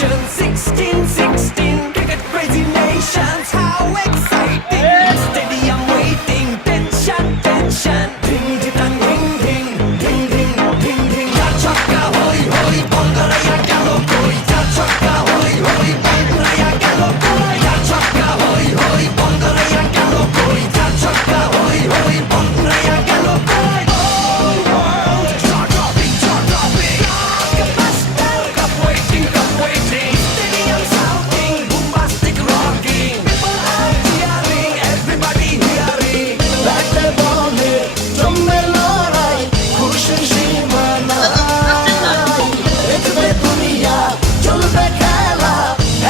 16, cricket crazy nations, how exciting! Stadium waiting, tension, tension. Ding ding ding ding ding ding ding ding. Cha chakka hoi hoi, Bangaraya gelo koi. Cha chakka hoi hoi, Bangaraya gelo koi. Cha chakka hoi hoi, Bangaraya gelo koi. Cha chakka hoi hoi, Bangaraya gelo koi. Whole world jaw-dropping, jaw-dropping. Blockbuster, cup waiting, cup waiting. Stadium shouting, bombastic rocking. People are cheering, everybody hearing. ব্যাটে বলে জমবে লড়াই, খুশির সীমা নাই। দেখবে দুনিয়া, চলবে খেলা,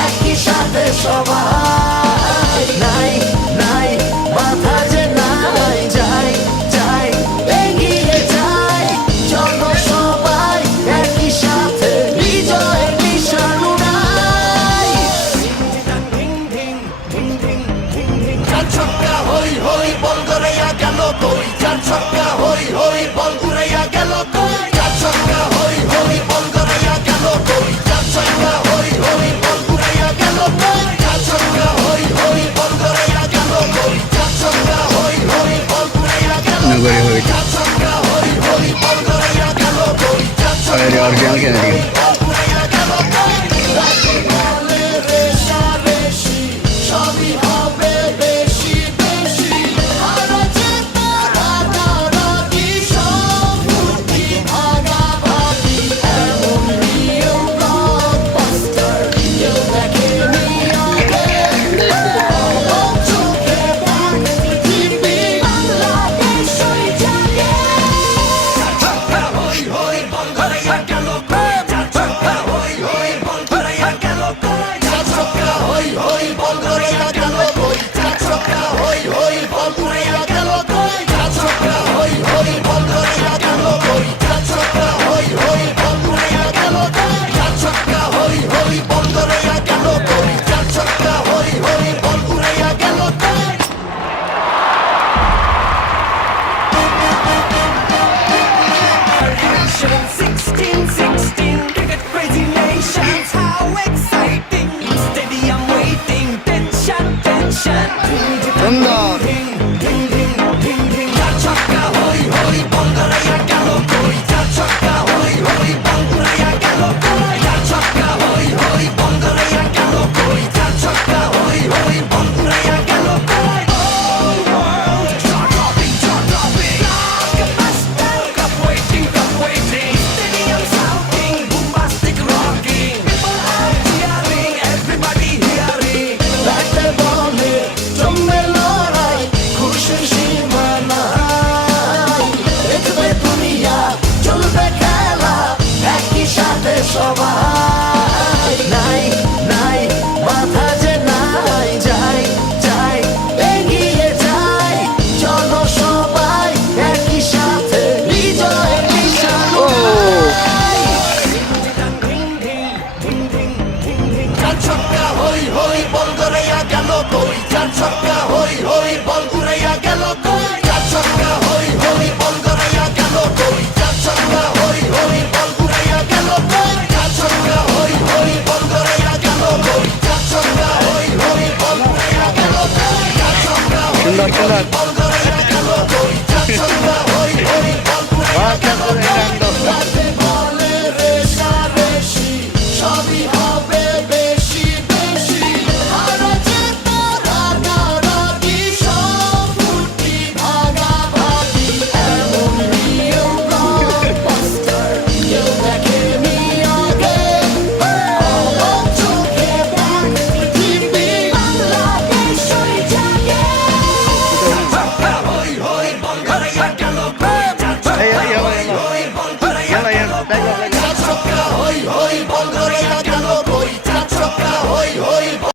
একই সাথে সবাই। নাই নাই মাথা যে নাই, যাই যাই এগিয়ে যাই। চলো সবাই একই সাথে, বিজয়ের নিশান উড়াই। Ding ding ding ding ding ding. চার ছক্কা হই হই, বল গড়াইয়া গেল কই। চার ছক্কা হই হই, বল উড়াইয়া গেল কই। চার ছক্কা হই হই, বল গড়াইয়া গেল কই। চার ছক্কা হই হই, বল উড়াইয়া গেল কই। চার ছক্কা হই হই, বল গড়াইয়া গেল কই। চার ছক্কা হই হই, বল উড়াইয়া গেল কই। নগরে হই চার ছক্কা হই হই, বল গড়াইয়া গেল কই। চার ছক্কা অরিজিনাল কেন বল উড়াইয়া গেল কই। ব্যাটে বলে রেষারেষি, সবই হবে বেশি বেশি। হারা জেতা রাগারাগি, সব বুদ্ধি ভাগাভাগি। এমন নিয়ম ব্লকবাস্টার কেউ দেখেনি আগে। বড় চোখে দেখে পৃথিবী, বাংলাদেশ ওই জাগে। চার ছক্কা হই হই, বল গড়াইয়া গেল কই। চার ছক্কা হই হই, বল গড়াইয়া গেল কই। চার ছক্কা হই হই, বল গড়াইয়া গেল কই। চার ছক্কা হই হই, বল উড়াইয়া গেল কই। চার ছক্কা হই হই, বল গড়াইয়া গেল কই। চার ছক্কা হই হই, বল উড়াইয়া গেল কই। চার ছক্কা হই হই, বল গড়াইয়া গেল কই। চার ছক্কা হই হই, বল উড়াইয়া গেল কই। Sixteen, cricket crazy nations, how exciting! Stadium waiting, tension, tension. সুন্দর Ding ding ding ding ding. Cha chakka hoi hoi, Bangaraya gelo koi. Cha chakka hoi hoi, Bangaraya gelo koi. Cha chakka hoi hoi, Bangaraya gelo koi. Cha chakka hoi hoi, Bangaraya gelo koi. Whole world jaw-dropping, jaw-dropping. Blockbuster, cup waiting, cup waiting. Stadium shouting, bombastic rocking. People are cheering, everybody hearing. ব্যাটে বলে জমবে লড়াই, খুশির সীমা নাই। দেখবে দুনিয়া, চলবে খেলা, একই সাথে সবাই।